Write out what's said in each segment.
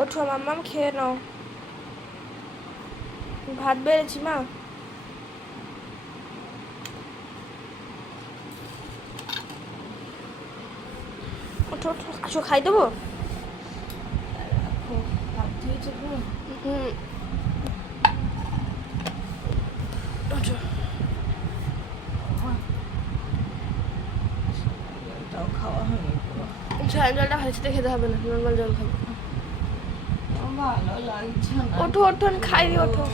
ওঠো মাম্মাম খেয়ে নাও। ভাত বেড়েছি মা? ওঠো ওঠো আসো খাই দেবো? হুম ওঠো খাওয়া হয়নি। ঝাল জলটা খেতে হবে না নর্মাল জল খাব। ওঠো ওঠো আমি খাই দিই ওঠো।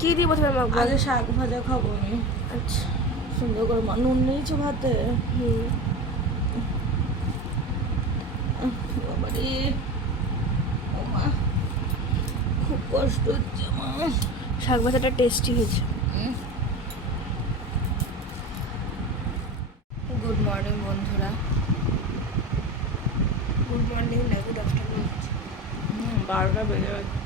কি দিই প্রথমে মাখবো আগে শাক ভাজা খাব আমি। আচ্ছা। সুন্দর করে মা নুন নিয়েছো ভাতে। হুম। বাবারে। মা খুব কষ্ট হচ্ছে মা। শাক ভাজাটা টেস্টি হয়েছে। গুড মর্নিং বন্ধুরা। গুড মর্নিং না গুড আফটারনুন বারোটা বেজে গেছে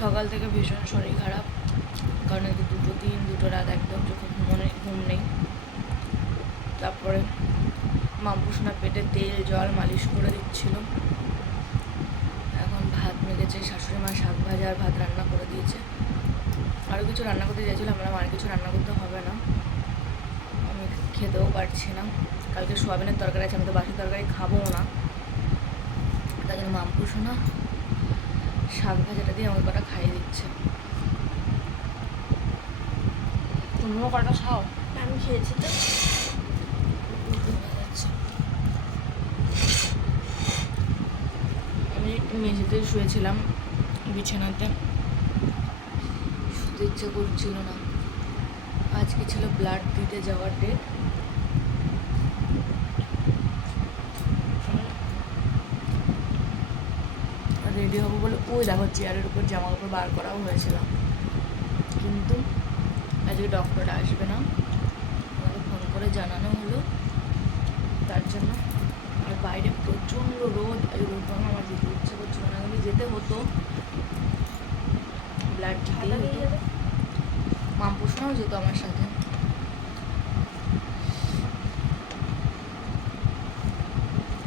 সকাল থেকে ভীষণ শরীর খারাপ কারণ এই দুটো দিন দুটো রাত একদম চোখে ঘুমনে ঘুম নেই। তারপরে মাম্পুসোনা পেটে তেল জল মালিশ করে দিচ্ছিল। এখন ভাত মেখেছে শাশুড়ি মা শাক ভাজা আর ভাত রান্না করে দিয়েছে। আরও কিছু রান্না করতে চাইছিলাম বললাম আর কিছু রান্না করতে হবে না। খেতেও পারছি না। কালকে সোয়াবিনের তরকারি আছে আমি তো বাসি তরকারি খাব না। তাই জন্য মাম্পুসোনা শাক ভাজাটা দিয়ে আমাকে কটা খাইয়ে দিচ্ছে। তুমিও কটা খাও? আমি খেয়েছি তো। আমি মেঝেতে শুয়েছিলাম বিছানাতে। শুতে ইচ্ছে করছিল না। আজকে ছিল ব্লাড দিতে যাওয়ার ডেট রেডি হব বলে, ওই দেখো চেয়ারের উপর জামা কাপড় বার করাও হয়েছিল। কিন্তু আজকে ডক্টর আসবে না। আমাকে ফোন করে জানানো হলো। তার জন্য আর বাইরে প্রচণ্ড রোদ। এই রোদ আমার যেতে ইচ্ছে করছিল না। যেতে হতো। ব্লাড নিয়ে হতো। যাবে যেত আমার সাথে।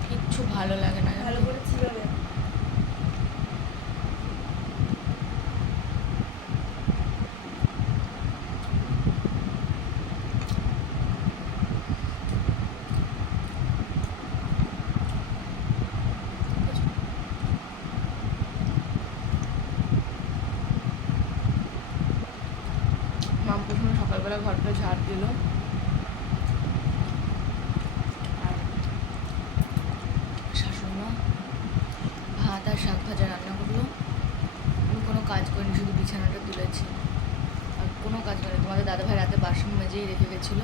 কিচ্ছু ভালো লাগে না। ভালো করে চিবাবে মামপুসনা সকালবেলা ঘরটা ঝাড় দিল। শাশুড়িমা ভাত আর শাক ভাজা রান্না করল। আমি কোনো কাজ করিনি, শুধু বিছানাটা তুলেছি। আর কোনো কাজ করিনি। তোমাদের দাদাভাই রাতে বাসন মেজেই রেখে গেছিল।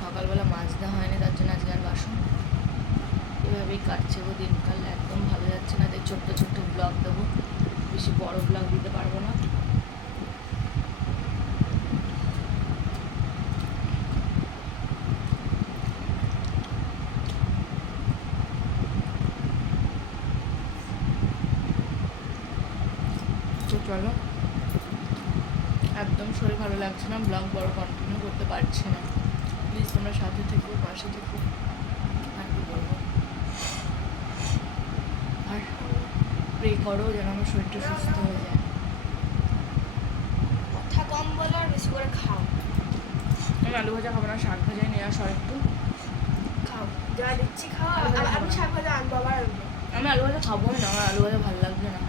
সকালবেলা মাজতে হয়নি, তার জন্য আজকে আর বাসন। এভাবেই কাটছে গো দিনকাল, একদম ভালো যাচ্ছে না। তাই ছোট্ট ছোট্ট ব্লগ দেবো, বেশি বড় ব্লগ দিতে পারব না। তো চলো। একদম শরীর ভালো লাগছে না ব্লগ বড় কন্টিনিউ করতে পারছি না। প্লিজ তোমরা সাথে থেকো পাশে থেকো। আর কি বলব? আর প্রে করো যেন আমার শরীরটা সুস্থ হয়ে যায়। কথা কম বলো আর বেশি করে খাও। আমি আলু ভাজা খাব না? শাক ভাজাই নিয়ে আসো একটু খাও। যা দিচ্ছি খাও আমি শাক ভাজা আনব আবার আমি আলু ভাজা খাবোই না আমার আলু ভাজা ভালো লাগছে না।